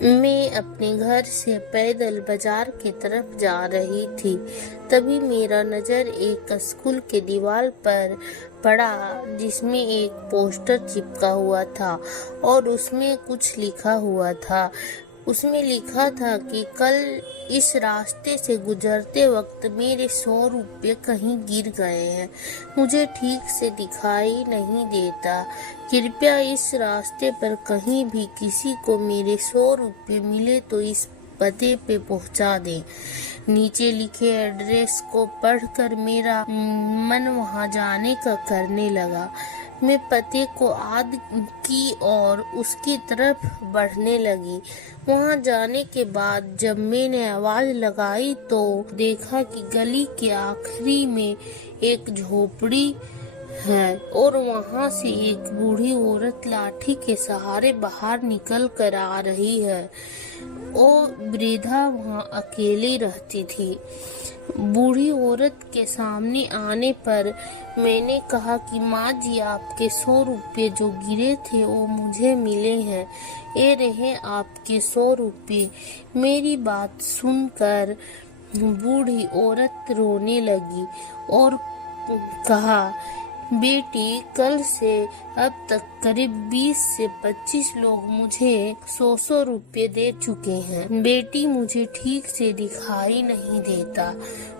मैं अपने घर से पैदल बाजार की तरफ जा रही थी। तभी मेरा नज़र एक स्कूल के दीवार पर पड़ा जिसमें एक पोस्टर चिपका हुआ था और उसमें कुछ लिखा हुआ था। उसमें लिखा था कि कल इस रास्ते से गुजरते वक्त मेरे 100 रुपये कहीं गिर गए हैं। मुझे ठीक से दिखाई नहीं देता। कृपया इस रास्ते पर कहीं भी किसी को मेरे 100 रुपये मिले तो इस पते पे पहुंचा दें। नीचे लिखे एड्रेस को पढ़कर मेरा मन वहां जाने का करने लगा। मैं पते को याद की और उसकी तरफ बढ़ने लगी। वहां जाने के बाद जब मैंने आवाज लगाई तो देखा कि गली के आखिरी में एक झोपड़ी है और वहां से एक बूढ़ी औरत लाठी के सहारे बाहर निकल कर आ रही है। वो वृद्धा वहां अकेली रहती थी। बूढ़ी औरत के सामने आने पर मैंने कहा कि माँ जी, आपके 100 रुपये जो गिरे थे वो मुझे मिले हैं। ये रहे आपके 100 रुपये। मेरी बात सुनकर बूढ़ी औरत रोने लगी और कहा, बेटी, कल से अब तक करीब 20 से 25 लोग मुझे 100 रुपये दे चुके हैं। बेटी, मुझे ठीक से दिखाई नहीं देता।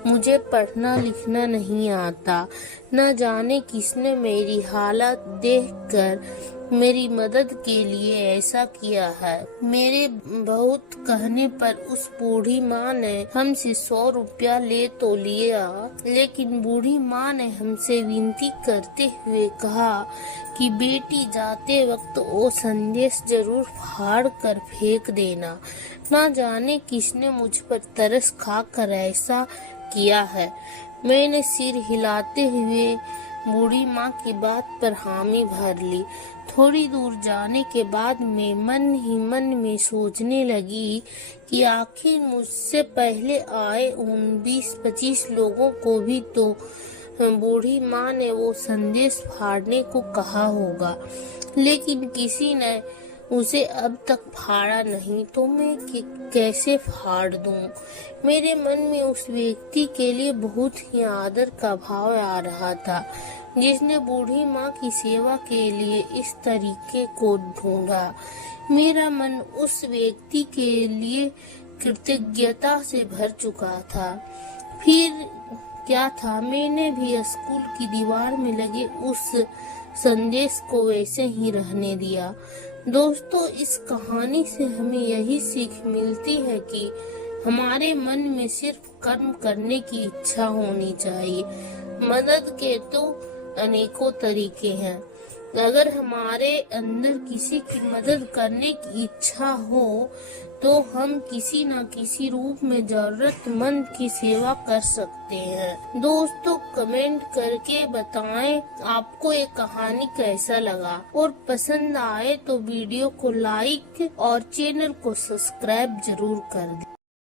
मुझे पढ़ना लिखना नहीं आता। न जाने किसने मेरी हालत देखकर मेरी मदद के लिए ऐसा किया है। मेरे बहुत कहने पर उस बूढ़ी माँ ने हमसे 100 रुपया ले तो लिया, लेकिन बूढ़ी माँ ने हमसे विनती करते हुए कहा कि बेटी, जाते वक्त वो संदेश जरूर फाड़ कर फेंक देना। न जाने किसने मुझ पर तरस खाकर ऐसा किया है। मैंने सिर हिलाते हुए बूढ़ी माँ की बात पर हामी भर ली। थोड़ी दूर जाने के बाद मैं मन ही मन में सोचने लगी कि आखिर मुझसे पहले आए उन 20-25 लोगों को भी तो बूढ़ी माँ ने वो संदेश फाड़ने को कहा होगा, लेकिन किसी ने उसे अब तक फाड़ा नहीं, तो मैं कैसे फाड़ दूं? मेरे मन में उस व्यक्ति के लिए बहुत ही आदर का भाव आ रहा था जिसने बूढ़ी माँ की सेवा के लिए इस तरीके को ढूंढा। मेरा मन उस व्यक्ति के लिए कृतज्ञता से भर चुका था। फिर क्या था, मैंने भी स्कूल की दीवार में लगे उस संदेश को वैसे ही रहने दिया। दोस्तों, इस कहानी से हमें यही सीख मिलती है कि हमारे मन में सिर्फ कर्म करने की इच्छा होनी चाहिए। मदद के तो अनेकों तरीके हैं। अगर हमारे अंदर किसी की मदद करने की इच्छा हो तो हम किसी न किसी रूप में जरूरतमंद की सेवा कर सकते हैं। दोस्तों, कमेंट करके बताएं आपको ये कहानी कैसा लगा, और पसंद आए तो वीडियो को लाइक और चैनल को सब्सक्राइब जरूर कर दें।